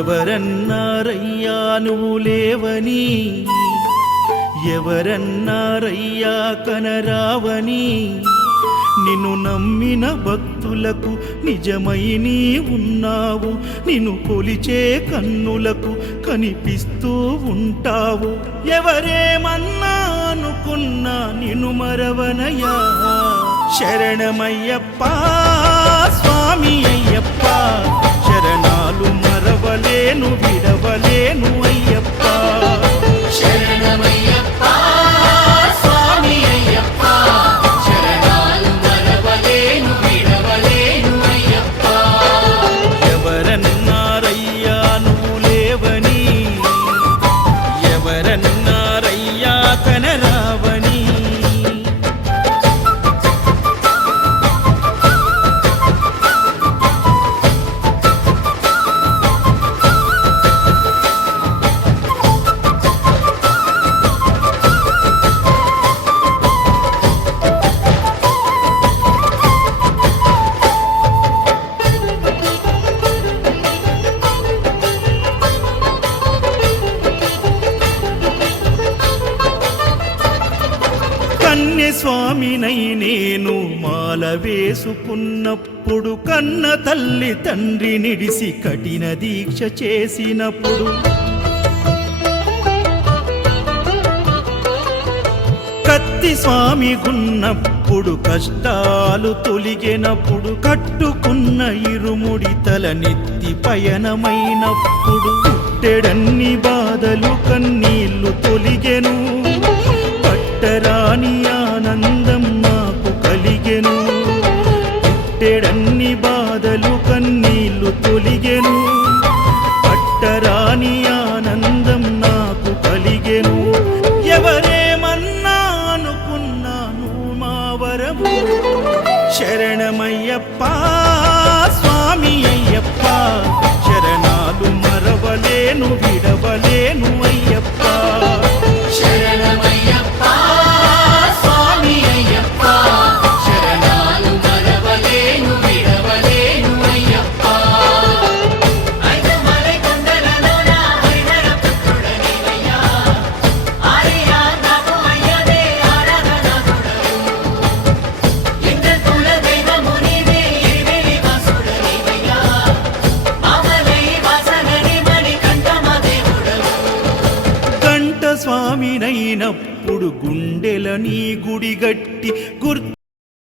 ఎవరన్నారయ్యా నువ్వు లేవని, ఎవరన్నారయ్యా కనరావని, నిన్ను నమ్మిన భక్తులకు నిజమై నీ ఉన్నావు, నిన్ను కొలిచే కన్నులకు కనిపిస్తూ ఉంటావు. ఎవరేమన్నా అనుకున్నా నిన్ను మరవనయ్యా. శరణమయ్యప్ప స్వామి అయ్యప్ప, శరణాలు మరవలేను విడవలేను అయ్యప్ప. శరణమయ్యప్ప స్వామి అయ్యప్ప, శరణాలు మరవలేను విడవలేను అయ్యప్ప. ఎవరన్నారయ్యా నువ్వు లేవని, ఎవరన్నారయ్యా కనరావని. కన్యస్వామినై నేను మాల వేసుకున్నప్పుడు, కన్న తల్లి తండ్రి నిడిసి కఠిన దీక్ష చేసినప్పుడు, కత్తి స్వామి గున్నప్పుడు కష్టాలు తొలిగినప్పుడు, కట్టుకున్న ఇరుముడి తల నెత్తి పయనమైనప్పుడు, పుట్టెడన్ని బాధలు కన్నీళ్లు తొలిగెను, పట్టరాని ఆనందం నాకు కలిగెను. పుట్టెడన్ని బాధలు కన్నీళ్లు తొలిగెను, పట్టరాని ఆనందం నాకు కలిగెను. ఎవరేమన్నా అనుకున్నాను మా వరము. శరణమయ్యప్ప స్వామి అయ్యప్ప, శరణాలు మరవలేను విడవలేను అయ్యప్ప. శరణమయ్యప్ప స్వామి అయ్యప్ప, శరణాలు మరవలేను విడవలేను అయ్యప్ప. ఐదుమలై కొండలలోన హరిహర పుత్రుడనివయ్యా, ఆర్యా నాకు అయ్యదే ఆరాధనాథుడవు. ఇంద్రకుల దైవము నీవే ఎరివేలి వాసుడనివయ్యా, మామలై వాసనని మణికంఠమ దేవుడవు. కంఠ స్వామినైనప్పుడు గుండెల నీ గుడి గట్టి గుర్తు